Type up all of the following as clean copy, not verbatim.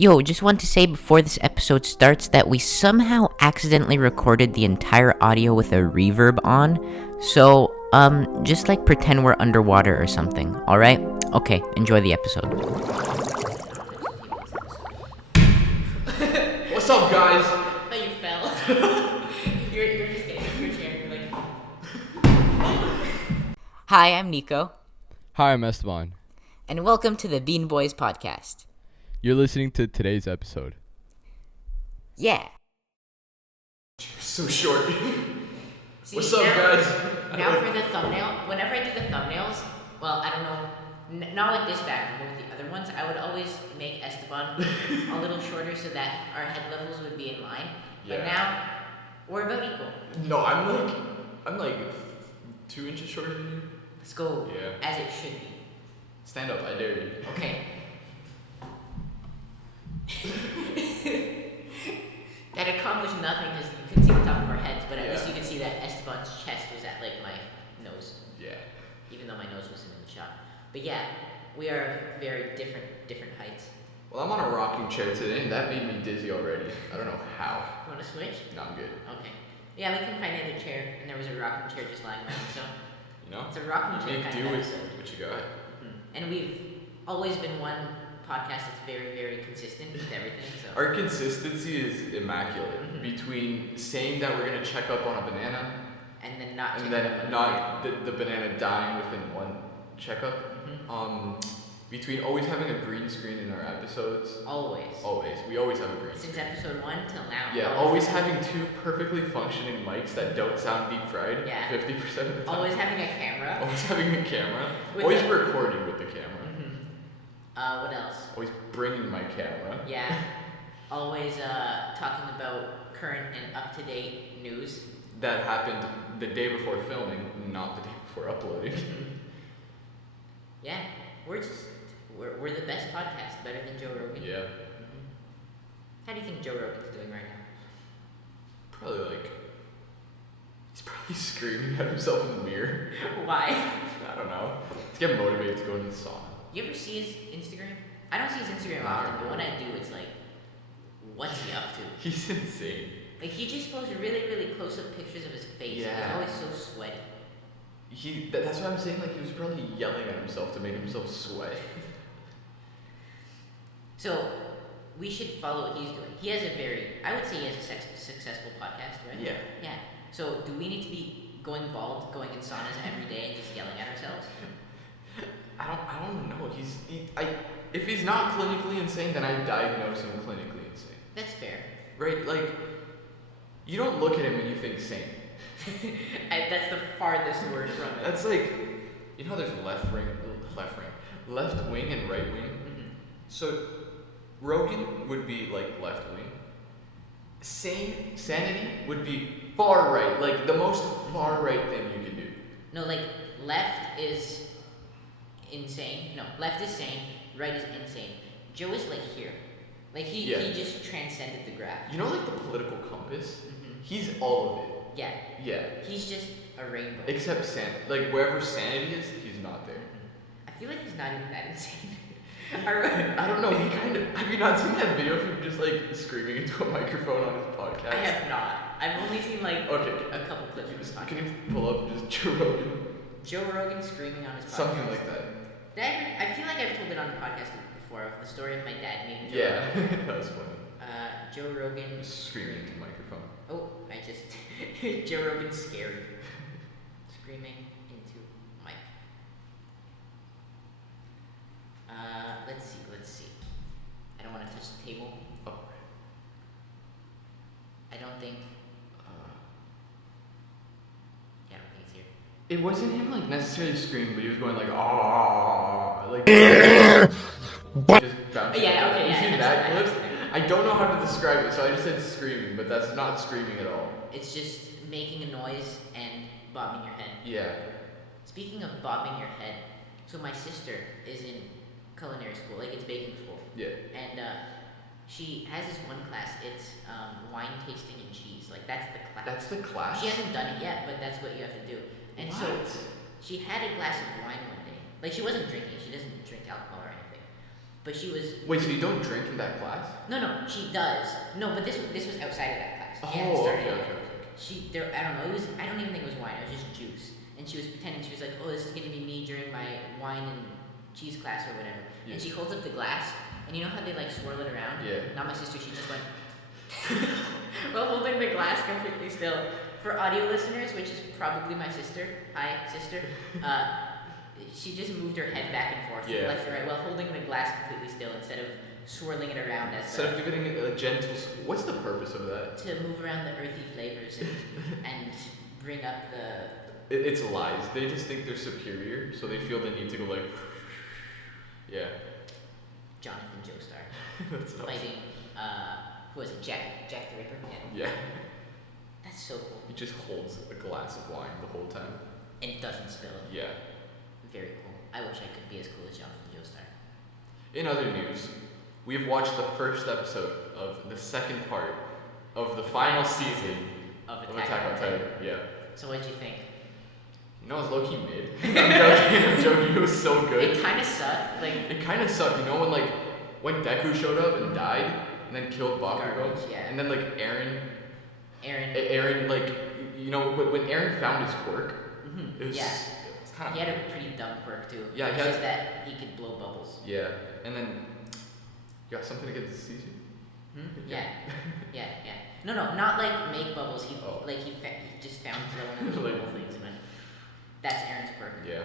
Yo, just want to say before this episode starts that we somehow accidentally recorded the entire audio with a reverb on. So, just like pretend we're underwater or something, alright? Okay, enjoy the episode. What's up, guys? But you fell. you're just getting in your chair and you're like... Hi, I'm Nico. Hi, I'm Esteban. And welcome to the Bean Boys podcast. You're listening to today's episode. Yeah. So short. See, What's up, guys? Now for the thumbnail, whenever I do the thumbnails, well, I don't know, not with this background, but with the other ones, I would always make Esteban a little shorter so that our head levels would be in line. Yeah. But now, we're about equal. No, I'm like 2 inches shorter than you. Let's go. Yeah. As it should be. Stand up, I dare you. Okay. That accomplished nothing because you couldn't see the top of our heads, but at least you can see that Esteban's chest was at like my nose. Yeah. Even though my nose wasn't in the shot. But yeah, we are very different heights. Well, I'm on a rocking chair today, and that made me dizzy already. I don't know how. You want to switch? No, I'm good. Okay. Yeah, we can find another chair, and there was a rocking chair just lying around, so You know? it's a rocking chair Make kind do of with episode. what you got. And we've always been one podcast that's very consistent with everything. So Our consistency is immaculate. Between saying that we're gonna check up on a banana, and then not. and checking up then on not the banana dying within one checkup. Between always having a green screen in our episodes. Always. We always have a green Since screen. episode 1 till now. Yeah, always having 2 perfectly functioning mics that don't sound deep fried. Yeah. 50% of the time. Always having a camera. Always having a camera. With Always a- recording with the camera. What else? Always bringing my camera. Yeah. Always talking about current and up-to-date news. That happened the day before filming, not the day before uploading. Yeah. We're the best podcast, better than Joe Rogan. Yeah. How do you think Joe Rogan's doing right now? Probably he's probably screaming at himself in the mirror. Why? I don't know. To get motivated to go to the sauna. You ever see his Instagram? I don't see his Instagram often, but when I do, it's like, what's he up to? He's insane. Like, he just posts really close-up pictures of his face. Yeah. He's always so sweaty. That's what I'm saying, he was probably yelling at himself to make himself sweat. So, we should follow what he's doing. He has I would say he has a successful podcast, right? Yeah. Yeah. So, do we need to be going bald, going in saunas every day and just yelling at ourselves? I don't know. If he's not clinically insane, then I diagnose him clinically insane. That's fair. Right? You don't look at him and you think sane. That's the farthest word from it. That's there's left wing, and right wing. So Rogan would be left wing. Sanity would be far right, the most far right thing you can do. No, left is insane. No, left is sane, right is insane. Joe is here. He just transcended the graph. You know the political compass? He's all of it. Yeah. Yeah. He's just a rainbow. Except wherever sanity is, he's not there. I feel like he's not even that insane. I don't know, have you not seen that video of him just screaming into a microphone on his podcast? I have not. I've only seen okay. a couple clips of his podcast. Can you pull up just Joe Rogan? Joe Rogan screaming on his podcast. Something like that. I feel like I've told it on the podcast before, of the story of my dad meeting Joe Yeah, Rogan. that was funny. Joe Rogan Screaming into the microphone. Oh, Joe Rogan's scary. Screaming into mic. Let's see. I don't want to touch the table. Oh. I don't think it's here. It wasn't him necessarily screaming, but he was going just bouncing. Yeah, okay, You yeah. seen that clip? I don't know how to describe it, so I just said screaming, but that's not screaming at all. It's just making a noise and bobbing your head. Yeah. Speaking of bobbing your head, so my sister is in culinary school, it's baking school. Yeah. And she has this one class, it's wine tasting and cheese. That's the class. That's the class? She hasn't done it yet, but that's what you have to do. And so she had a glass of wine one day. She wasn't drinking, she doesn't drink alcohol or anything. but she was. Wait, so you don't drink in that class? No, she does. No, but this was outside of that class. Oh, okay. I don't know. I don't even think it was wine. It was just juice. And she was pretending. She was like, "Oh, this is gonna be me during my wine and cheese class or whatever." Yeah. And she holds up the glass, and you know how they like swirl it around? Yeah. Not my sister. She just went. While holding the glass completely still. For audio listeners, which is probably my sister. Hi, sister. She just moved her head back and forth, left and right, while holding the glass completely still instead of swirling it around instead of giving it a gentle. What's the purpose of that? To move around the earthy flavors and bring up the. It's lies. They just think they're superior, so they feel the need to go like. Yeah. Jonathan Joestar. That's fighting. Who was it? Jack the Ripper. Yeah. That's so cool. He just holds a glass of wine the whole time. And doesn't spill it. Yeah. Very cool. I wish I could be as cool as Jonathan Joestar. In other news, we have watched the first episode of the second part of the final season of Attack on Titan. Yeah. So what did you think? You know, it was low-key mid. I'm joking. It was so good. It kind of sucked. It kind of sucked. You know when Deku showed up and died and then killed Bakugo, and then Eren, like, you know, when Eren found his quirk, it was. Yeah. He had a pretty dumb quirk too. Yeah, it's just that he could blow bubbles. Yeah, and then you got something against the season? Yeah. No, not like make bubbles. He just found one of those bubble things and that's Aaron's quirk. Yeah.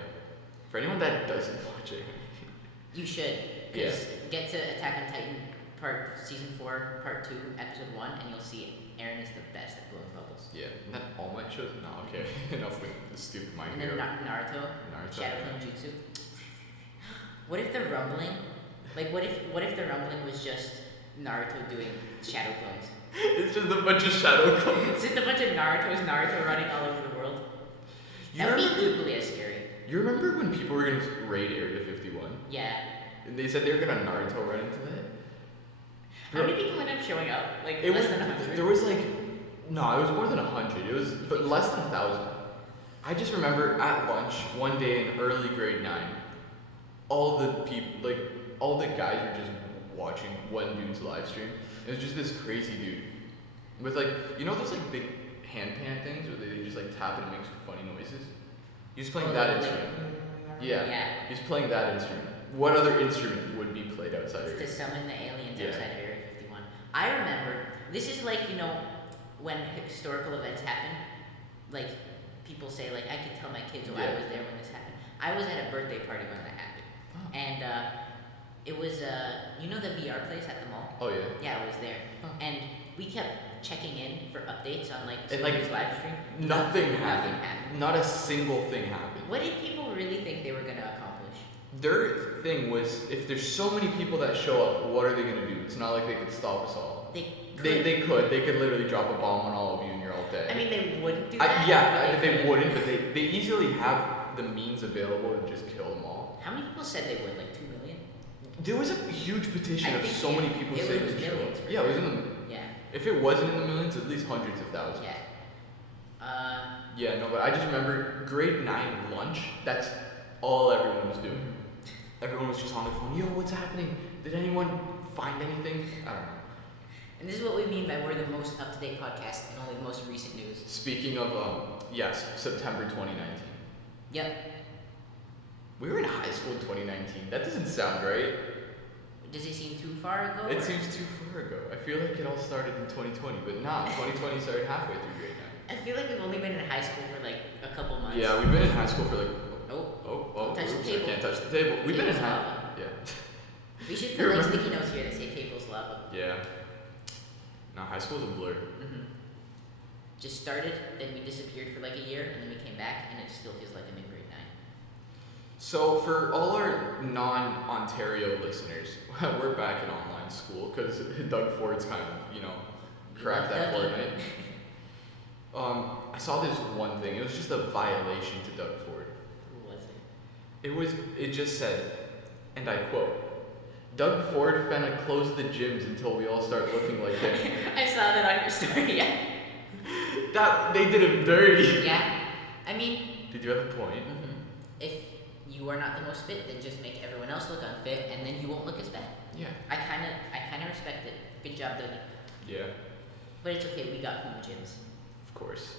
For anyone that doesn't watch it, you should. Get to Attack on Titan season 4, part 2, episode 1, and you'll see Eren is the best at blowing bubbles. Yeah, and then All Might shows. No, okay, enough with the stupid My And Hero. then Naruto. Shadow Clone Jutsu. What if the rumbling? What if the rumbling was just Naruto doing shadow clones? It's just a bunch of shadow clones. It's just a bunch of Naruto running all over the world. That would be equally as scary. You remember when people were gonna raid Area 51? Yeah. And they said they were gonna Naruto run into that? How many people ended up showing up? Less than 100? There was no, it was more than 100. It was, but less than 1,000. I just remember at lunch one day in early grade 9, all the people, all the guys were just watching one dude's live stream. It was just this crazy dude with you know those big hand pan things where they just tap and it makes funny noises. He was playing that instrument. Yeah. He's playing that instrument. What other instrument would be played outside of To summon the aliens outside of Area 51. I remember, this is when historical events happen, people say, I could tell my kids, I was there when this happened. I was at a birthday party when that happened. Oh. And it was, you know the VR place at the mall? Oh, yeah. Yeah, I was there. Oh. And we kept checking in for updates on, somebody's live stream. Nothing happened. Not a single thing happened. What did people really think they were going to accomplish? Their thing was, if there's so many people that show up, what are they going to do? It's not like they could stop us all. They could literally drop a bomb on all of you and you're all dead. I mean, they wouldn't do that. They wouldn't, but they easily have the means available to just kill them all. How many people said they would? 2 million? There was a huge petition of so many people saying it was millions. Yeah, it was in the. Yeah. If it wasn't in the millions, at least hundreds of thousands. Yeah. Yeah, no, but I just remember grade 9 lunch. That's all everyone was doing. Everyone was just on their phone. Yo, what's happening? Did anyone find anything? I don't know. And this is what we mean by we're the most up-to-date podcast and only the most recent news. Speaking of, September 2019. Yep. We were in high school in 2019. That doesn't sound right. Does it seem too far ago? It seems too far ago. I feel like it all started in 2020, but nah, 2020 started halfway through grade 9. I feel like we've only been in high school for a couple months. Yeah, we've been in high school for touch the table. I can't touch the table. We've been in lava. Yeah. We should put sticky notes here that say table's lava. Yeah. No, high school's a blur. Mm-hmm. Just started, then we disappeared for a year, and then we came back, and it still feels like I'm in grade 9. So for all our non-Ontario listeners, we're back in online school because Doug Ford's kind of, cracked that Fortnite. I saw this one thing. It was just a violation to Doug Ford. Who was it? It just said, and I quote, Doug Ford finna close the gyms until we all start looking like him. I saw that on your story, yeah. They did him dirty. Yeah. I mean... Did you have a point? Mm-hmm. If you you are not the most fit, then just make everyone else look unfit, and then you won't look as bad. Yeah. I kind of respect it. Good job, Dougie. Yeah. But it's okay. We got home gyms. Of course.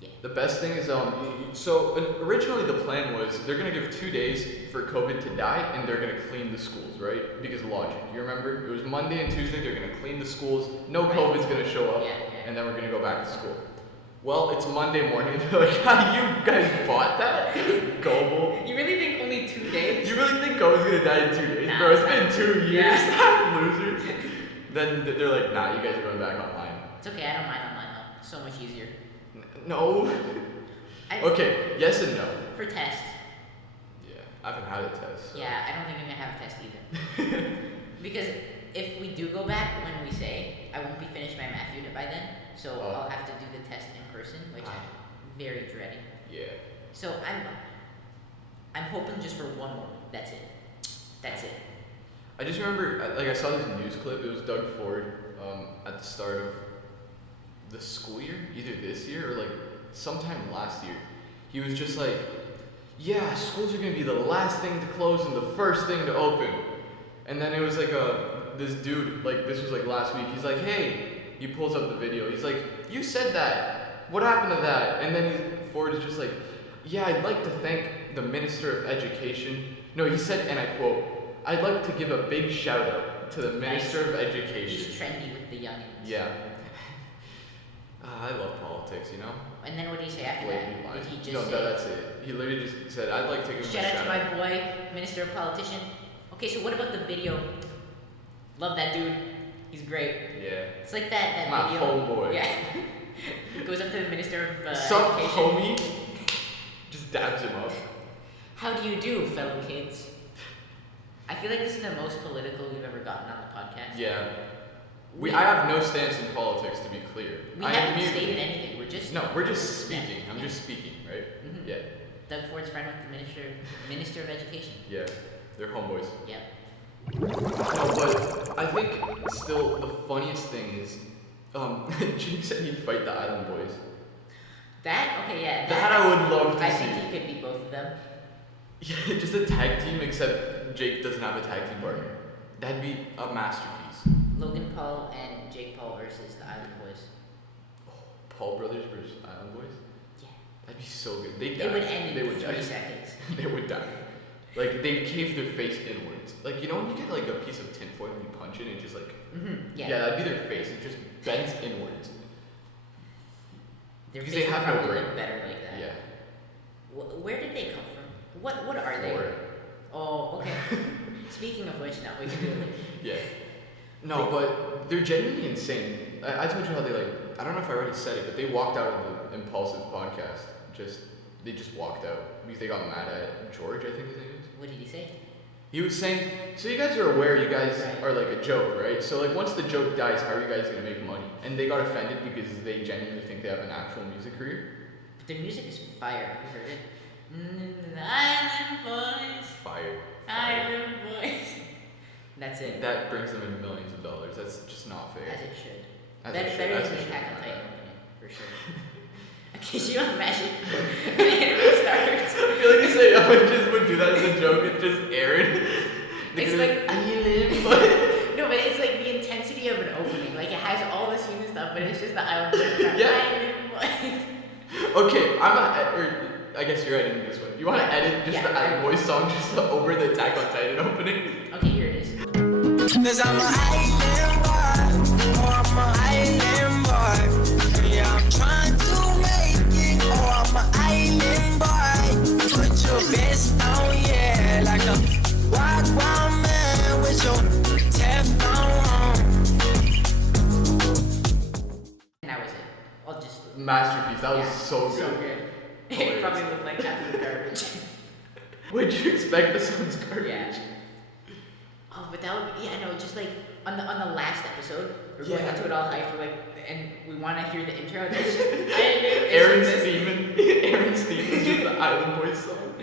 Yeah. The best thing is, so originally the plan was they're gonna give 2 days for COVID to die, and they're gonna clean the schools, right? Because logic. You remember? It was Monday and Tuesday. They're gonna clean the schools. No COVID's gonna show up, and then we're gonna go back to school. Well, it's Monday morning. They're like, you guys bought that? Gullible. You really think only 2 days? You really think COVID's gonna die in 2 days? Nah, bro, it's been 2 years. Yeah. Losers. Then they're like, nah, you guys are going back online. It's okay. I don't mind online though. So much easier. No. Okay, yes and no. For tests. Yeah, I haven't had a test. So. Yeah, I don't think I'm gonna have a test either. Because if we do go back when we say, I won't be finished my math unit by then, so I'll have to do the test in person, which I'm very dreading. Yeah. So I'm hoping just for one more. That's it. That's it. I just remember, like I saw this news clip. It was Doug Ford at the start of the school year, either this year or like sometime last year. He was just like, yeah, schools are gonna be the last thing to close and the first thing to open. And then it was like this dude, like this was like last week. He's like, hey, he pulls up the video. He's like, you said that. What happened to that? And then Ford is just like, yeah, I'd like to thank the Minister of Education. No, he said, and I quote, I'd like to give a big shout out to the Minister of Education. He's trendy with the youngins. Yeah. I love politics, you know? And then what did he say after that? Did he just no, say, that's it. He literally just said, I'd like to give him a shout out. Shout out to my boy, Minister of Politician. Okay, so what about the video? Love that dude. He's great. Yeah. It's like that my video. homeboy. Yeah. He goes up to the Minister of Sup, Education. homie? Just dabs him up. How do you do, fellow kids? I feel like this is the most political we've ever gotten on the podcast. Yeah. I have no stance in politics, to be clear. We haven't stated anything. We're just... No, we're just speaking. I'm just speaking, right? Mm-hmm. Yeah. Doug Ford's friend with the Minister of Education. Yeah. They're homeboys. Yeah. No, but I think still the funniest thing is, Gene said he'd fight the Island Boys. That? Okay, yeah. That I would love to see. I think he could be both of them. Yeah, just a tag team, except Jake doesn't have a tag team partner. That'd be a masterpiece. Logan Paul and Jake Paul versus the Island Boys. Oh, Paul Brothers versus Island Boys? Yeah. That'd be so good. They'd die. It would end in 3 die. seconds. They would die. Like, they'd cave their face inwards. Like, you know when you get like a piece of tinfoil and you punch it and it just like... Mm-hmm. Yeah. Yeah, that'd be their face. It just bends inwards. Their Because face they have would no probably brain. look better like that. Yeah. Where did they come from? What are Florida. they? Oh, okay. Speaking of which, now we can do it. Yeah. No, but they're genuinely insane. I told you how they like, I don't know if I already said it, but they walked out of the Impulsive podcast. They just walked out because they got mad at George, I think his name is. What did he say? He was saying, so you guys are aware you guys are like a joke, right? So like once the joke dies, how are you guys gonna make money? And they got offended because they genuinely think they have an actual music career. But their music is fire. Have you heard it? Island Boys. Fire. Island Boys. That's it. That brings them in millions of dollars. That's just not fair. As it should. As Better it should. than As it the should. Attack on Titan opening, for sure. Can you imagine the anime starts? I feel like you say I would do that as a joke. It's just Aaron. It's like Island Boys. No, but it's like the intensity of an opening. Like it has all the scenes and stuff, but it's just the Island Boys. Yeah. Island Boys. Okay, I guess you're editing this one. You want to edit just the Island Boys song just over the Attack on Titan opening? Okay, here it is. Cause I'm an island boy, oh I'm an island boy. Yeah, I'm trying to make it, oh I'm an island boy. Put your best on, yeah, like a wild man with your Teflon on. And that was it. I'll just... Masterpiece, that was so good. So good. It probably looked like absolute garbage. Would you expect this sounds garbage? Yeah. Oh, but that would be, yeah, no, just like on the last episode, we're going into it all hype, we're like, and we want to hear the intro. And it's just Aaron Stevens just the Island Boys song.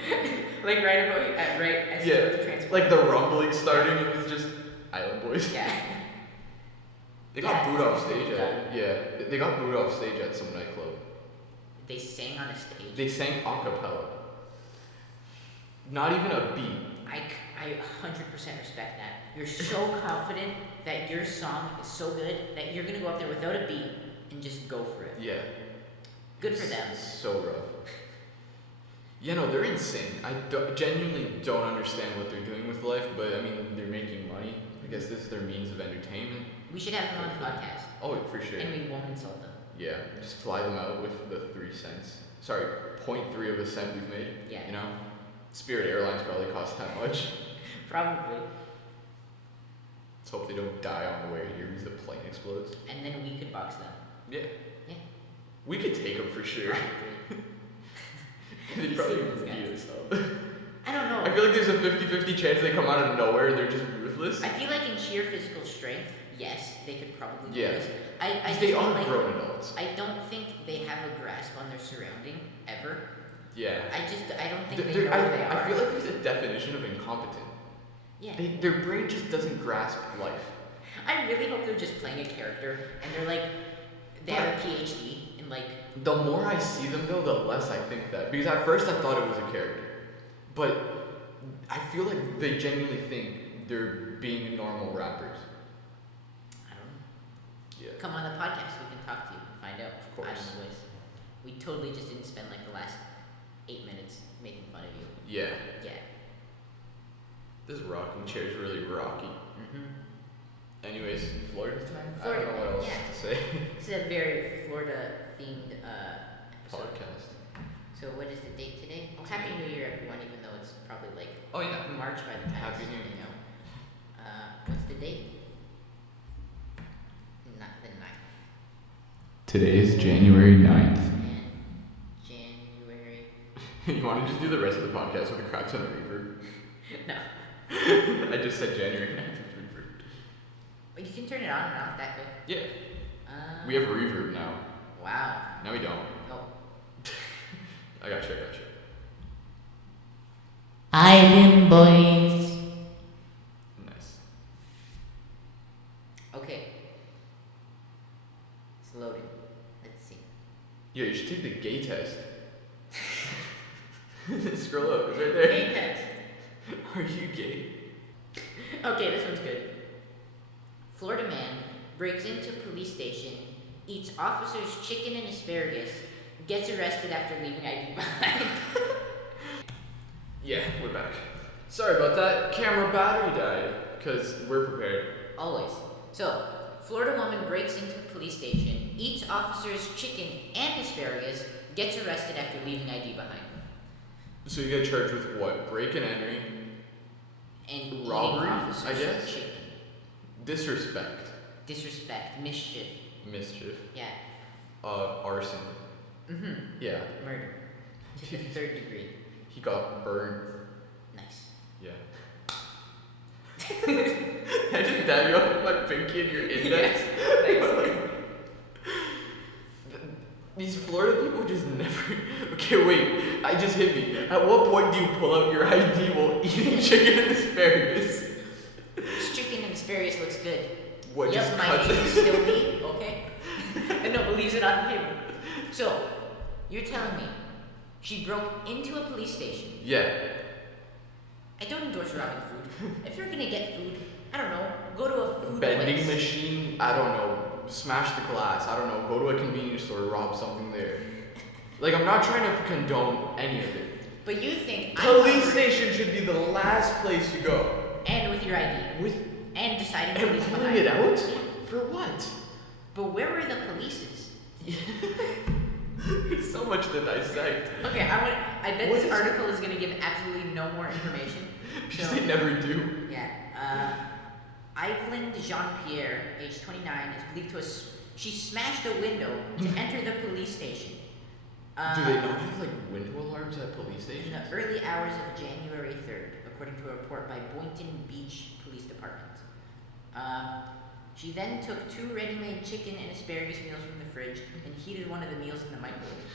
Like right as he's about to transform. Like the rumbling starting, it was just Island Boys. Yeah. They got booed off stage they got booed off stage at some nightclub. They sang on a stage. They sang a cappella. Not even a beat. I 100% respect that. You're so confident that your song is so good that you're gonna go up there without a beat and just go for it. Yeah. Good for them. So rough. Yeah, no, they're insane. I genuinely don't understand what they're doing with life, but I mean, they're making money. I guess this is their means of entertainment. We should have them on the podcast. Oh, for sure. And we won't insult them. Yeah, just fly them out with the 3 cents. Sorry, 0.3 of a cent we've made. Yeah. You know? Spirit Airlines probably cost that much. Probably. Let's hope they don't die on the way here because the plane explodes. And then we could box them. Yeah. Yeah. We could take them for sure. They'd probably beat us up. I don't know. I feel like there's a 50-50 chance they come out of nowhere and they're just ruthless. I feel like in sheer physical strength, yes, they could probably do Yeah. this. I Because just they feel are like grown adults. I don't think they have a grasp on their surrounding ever. Yeah. I don't think Th- they know I, where they are. I feel like there's a definition of incompetent. Yeah. Their brain just doesn't grasp life. I really hope they're just playing a character and they're like they have a PhD in like The more I see them though, the less I think that. Because at first I thought it was a character. But I feel like they genuinely think they're being normal rappers. I don't know. Yeah. Come on the podcast, we can talk to you and find out. Of course. I don't know, boys. We totally just didn't spend like the last 8 minutes making fun of you. Yeah. Yeah. This rocking chair is really rocky. Anyways, Florida time? Florida I don't know what time, else yeah. to say. This is a very Florida themed episode. Podcast. So what is the date today? Oh, Happy New Year, everyone! Even though it's probably like Oh yeah. March by the time Happy it's, New you Year. know. What's the date? Not the 9th. Today is January 9th. And January. You want to just do the rest of the podcast with a crap ton of reverb? No. I just said January 9th with reverb. But you can turn it on and off that quick. Yeah. We have reverb now. Wow. No, we don't. No. I got you. Island boys. Nice. Okay. It's loading. Let's see. Yeah, you should take the gay test. Scroll up, it's right there. Gay test. Are you gay? Okay, this one's good. Florida man breaks into police station, eats officer's chicken and asparagus, gets arrested after leaving ID behind. Yeah, we're back. Sorry about that. Camera battery died. Because we're prepared. Always. So, Florida woman breaks into police station, eats officer's chicken and asparagus, gets arrested after leaving ID behind. So you get charged with what? Break and entry? And eating Robbery, officer's I guess? chicken. Disrespect. Disrespect, mischief. Mischief. Yeah. Arson. Yeah. Murder. To the 3rd degree. He got burned. Nice. Yeah. I just dab you up with my pinky and your index. These Florida people just never. Okay, wait. I just hit me. At what point do you pull out your ID while eating chicken and asparagus? This chicken and asparagus looks good. What, Yep, just my cuts name it? is still me, okay? And no, but leaves it on the table. So, you're telling me she broke into a police station. Yeah. I don't endorse robbing food. If you're gonna get food, I don't know, go to a food Bending place. machine, I don't know. Smash the glass, I don't know. Go to a convenience store, rob something there. Like, I'm not trying to condone any of it. But you think Police station should be the last place you go. and with your ID. With And deciding to and leave pulling behind. it out? For what? But where were the polices? There's so much to dissect. Okay, I bet What this is- article is gonna give absolutely no more information. Because So- they never do. Yeah. Evelyn Jean-Pierre, age 29, is believed to have... She smashed a window to enter the police station. Do they not have like window alarms at police In stations? the early hours of January 3rd, according to a report by Boynton Beach Police Department. She then took 2 ready-made chicken and asparagus meals from the fridge and heated one of the meals in the microwave.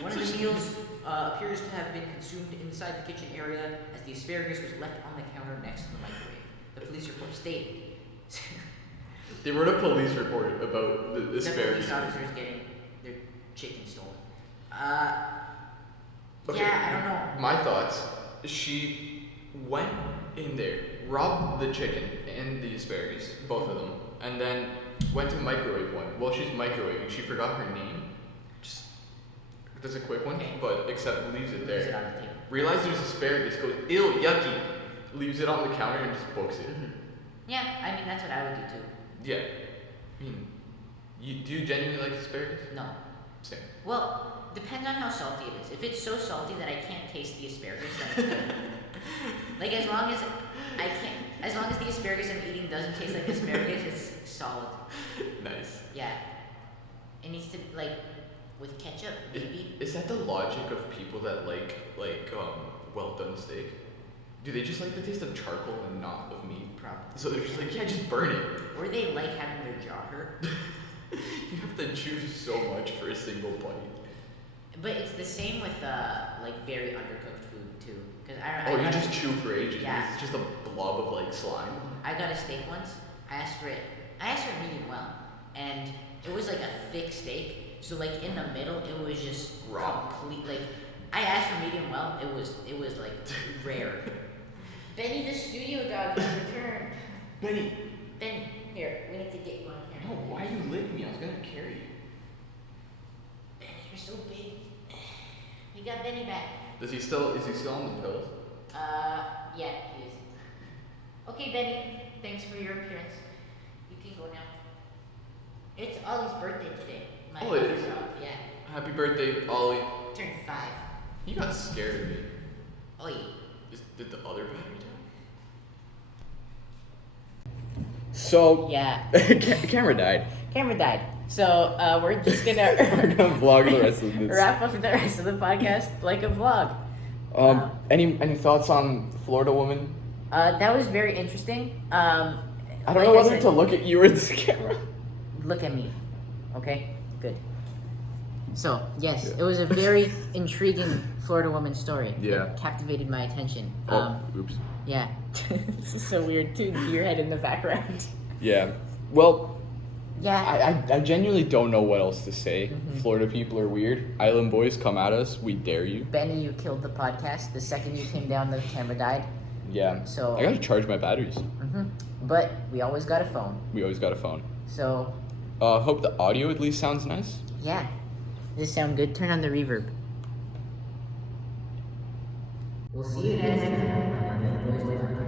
One of the meals appears to have been consumed inside the kitchen area as the asparagus was left on the counter next to the microwave. The police report stated. They wrote a police report about the The asparagus. police officers getting their chicken stolen. Okay. Yeah, I don't know. My thoughts. She went in there, robbed the chicken and the asparagus, both of them, and then went to microwave one. While she's microwaving, she forgot her name. Just does a quick one, Okay. but except leaves it there. Leaves it on the table. Realizes there's asparagus, goes, ew, yucky. Leaves it on the counter and just books it. Yeah, I mean that's what I would do too. Yeah. I mean, do you genuinely like asparagus? No. Same. Well, depends on how salty it is. If it's so salty that I can't taste the asparagus, then it's good. Like as long as the asparagus I'm eating doesn't taste like asparagus, it's solid. Nice. Yeah. It needs to like with ketchup, maybe. Is that the logic of people that like well done steak? Do they just like the taste of charcoal and not of meat? Probably. So they're just like, yeah, just burn it. Or they like having their jaw hurt. You have to choose so much for a single bite. But it's the same with like very undercooked food too. Cause You just chew for ages. Yeah. Because it's just a blob of like slime. I got a steak once. I asked for it medium well, and it was like a thick steak. So like in the middle, it was just Raw. complete. Like I asked for medium well. It was like rare. Benny, the studio dog has returned. Benny. Benny, here, we need to get you on No, camera. why you lick me? I was gonna carry you. Benny, you're so big. We got Benny back. Is he still on the pills? Yeah, he is. Okay, Benny, thanks for your appearance. You can go now. It's Ollie's birthday today. My Oh, it other is? dog, yeah. Happy birthday, Ollie. Turned 5. You got scared of me. Oh, yeah. Did the other battery die? So Yeah. camera died. Camera died. So we're just gonna We're gonna vlog the rest of this. wrap up the rest of the podcast like a vlog. Any thoughts on Florida woman? That was very interesting. I don't know whether to look at you or this camera. Look at me. Okay? Good. So, yes, it was a very intriguing Florida woman story. Yeah. It captivated my attention. Oops. Yeah. This is so weird, too. Your head in the background. Yeah. Well, Yeah. I genuinely don't know what else to say. Mm-hmm. Florida people are weird. Island boys, come at us. We dare you. Benny, you killed the podcast. The second you came down, the camera died. Yeah. So- I gotta charge my batteries. But we always got a phone. We always got a phone. So, Hope the audio at least sounds nice. yeah. Does this sound good? Turn on the reverb. We'll see you guys next time on the Boys Podcast.